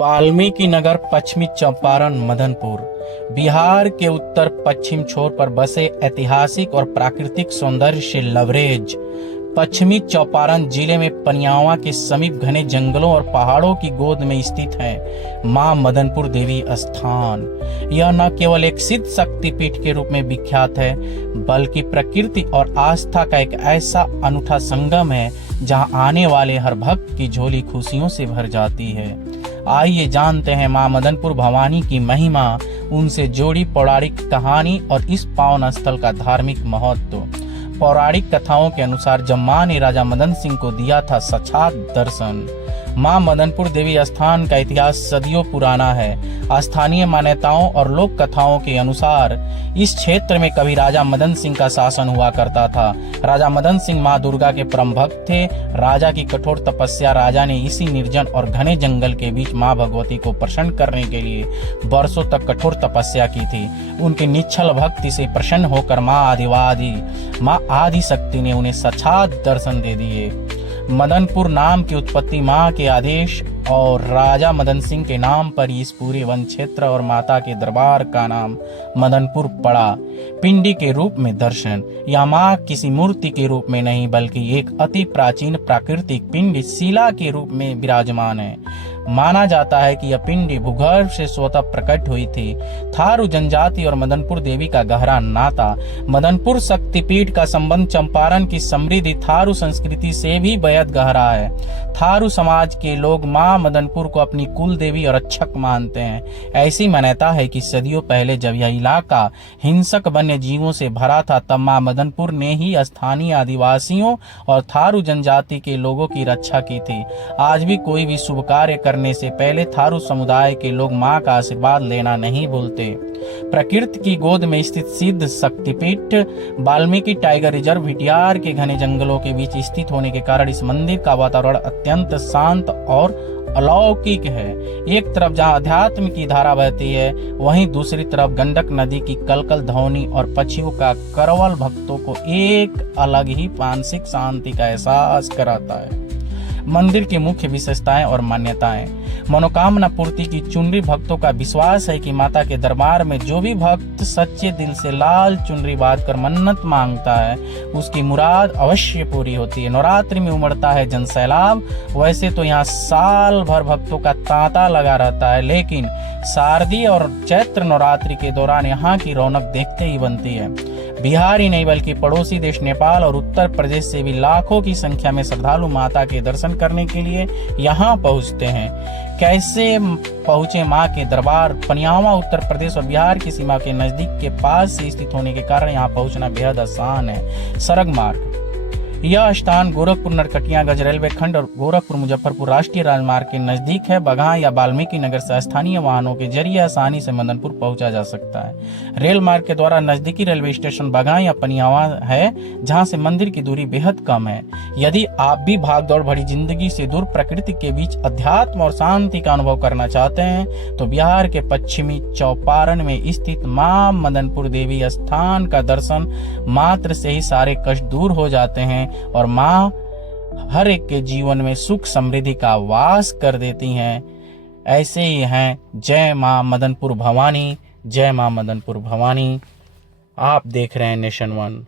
वाल्मीकि नगर पश्चिमी चंपारण मदनपुर बिहार के उत्तर पश्चिम छोर पर बसे ऐतिहासिक और प्राकृतिक सौंदर्य से लबरेज पश्चिमी चंपारण जिले में पनियावा के समीप घने जंगलों और पहाड़ों की गोद में स्थित है मां मदनपुर देवी स्थान। यह न केवल एक सिद्ध शक्तिपीठ के रूप में विख्यात है बल्कि प्रकृति और आस्था का एक ऐसा अनूठा संगम है जहां आने वाले हर भक्त की झोली खुशियों से भर जाती है। आइए जानते हैं मां मदनपुर भवानी की महिमा, उनसे जोड़ी पौराणिक कहानी और इस पावन स्थल का धार्मिक महत्व। पौराणिक कथाओं के अनुसार जब मां ने राजा मदन सिंह को दिया था साक्षात दर्शन। मां मदनपुर देवी स्थान का इतिहास सदियों पुराना है। स्थानीय मान्यताओं और लोक कथाओं के अनुसार इस क्षेत्र में कभी राजा मदन सिंह का शासन हुआ करता था। राजा मदन सिंह मां दुर्गा के परम भक्त थे। राजा की कठोर तपस्या राजा ने इसी निर्जन और घने जंगल के बीच मां भगवती को प्रसन्न करने के लिए वर्षों तक कठोर तपस्या की थी। उनकी निश्चल भक्ति से प्रसन्न होकर मां आदि शक्ति ने उन्हें साक्षात दर्शन दे दिए। मदनपुर नाम की उत्पत्ति मां के आदेश और राजा मदन सिंह के नाम पर इस पूरे वन क्षेत्र और माता के दरबार का नाम मदनपुर पड़ा। पिंडी के रूप में दर्शन। यह मां किसी मूर्ति के रूप में नहीं बल्कि एक अति प्राचीन प्राकृतिक पिंड शिला के रूप में विराजमान है। माना जाता है कि यह पिंडी भूगर्भ से स्वतः प्रकट हुई थी। थारू जनजाति और मदनपुर देवी का गहरा नाता। मदनपुर शक्तिपीठ का संबंध चंपारण की समृद्धि थारू संस्कृति से भी बेहद गहरा है। थारू समाज के लोग मां मदनपुर को अपनी कुल देवी और रक्षक मानते हैं। ऐसी मान्यता है कि सदियों पहले जब यह इलाका हिंसक वन्य जीवों से भरा था तब मां मदनपुर ने ही स्थानीय आदिवासियों और थारू जनजाति के लोगों की रक्षा की थी। आज भी कोई भी शुभ कार्य करने से पहले थारू समुदाय के लोग मां का आशीर्वाद लेना नहीं भूलते। प्रकृति की गोद में स्थित सिद्ध शक्तिपीठ वाल्मीकि टाइगर रिजर्व हिटियार के घने जंगलों के बीच स्थित होने के कारण इस मंदिर का वातावरण अत्यंत शांत और अलौकिक है। एक तरफ जहां अध्यात्म की धारा बहती है वहीं दूसरी तरफ गंडक नदी की कलकल ध्वनि और पक्षियों का करवल भक्तों को एक अलग ही मानसिक शांति का एहसास कराता है। मंदिर की मुख्य विशेषताएं और मान्यताएं। मनोकामना पूर्ति की चुनरी। भक्तों का विश्वास है कि माता के दरबार में जो भी भक्त सच्चे दिल से लाल चुनरी बांध कर मन्नत मांगता है उसकी मुराद अवश्य पूरी होती है। नवरात्रि में उमड़ता है जन सैलाब। वैसे तो यहाँ साल भर भक्तों का तांता लगा रहता है लेकिन शारदीय और चैत्र नवरात्रि के दौरान यहाँ की रौनक देखते ही बनती है। बिहार ही नहीं बल्कि पड़ोसी देश नेपाल और उत्तर प्रदेश से भी लाखों की संख्या में श्रद्धालु माता के दर्शन करने के लिए यहाँ पहुँचते हैं। कैसे पहुँचे माँ के दरबार? पनियावा उत्तर प्रदेश और बिहार की सीमा के नजदीक के पास से स्थित होने के कारण यहाँ पहुँचना बेहद आसान है। सड़क मार्ग। यह स्थान गोरखपुर नरकटियागंज रेलवे खंड और गोरखपुर मुजफ्फरपुर राष्ट्रीय राजमार्ग के नजदीक है। बगहा या वाल्मीकि नगर से स्थानीय वाहनों के जरिए आसानी से मदनपुर पहुंचा जा सकता है। रेल मार्ग के द्वारा नजदीकी रेलवे स्टेशन बगहा या पनियावा है जहां से मंदिर की दूरी बेहद कम है। यदि आप भी भागदौड़ भरी जिंदगी से दूर प्रकृति के बीच अध्यात्म और शांति का अनुभव करना चाहते हैं तो बिहार के पश्चिमी चौपारण में स्थित मां मदनपुर देवी स्थान का दर्शन मात्र से ही सारे कष्ट दूर हो जाते हैं और मां हर एक के जीवन में सुख समृद्धि का वास कर देती हैं। ऐसे ही हैं। जय मां मदनपुर भवानी, जय मां मदनपुर भवानी। आप देख रहे हैं नेशन वन।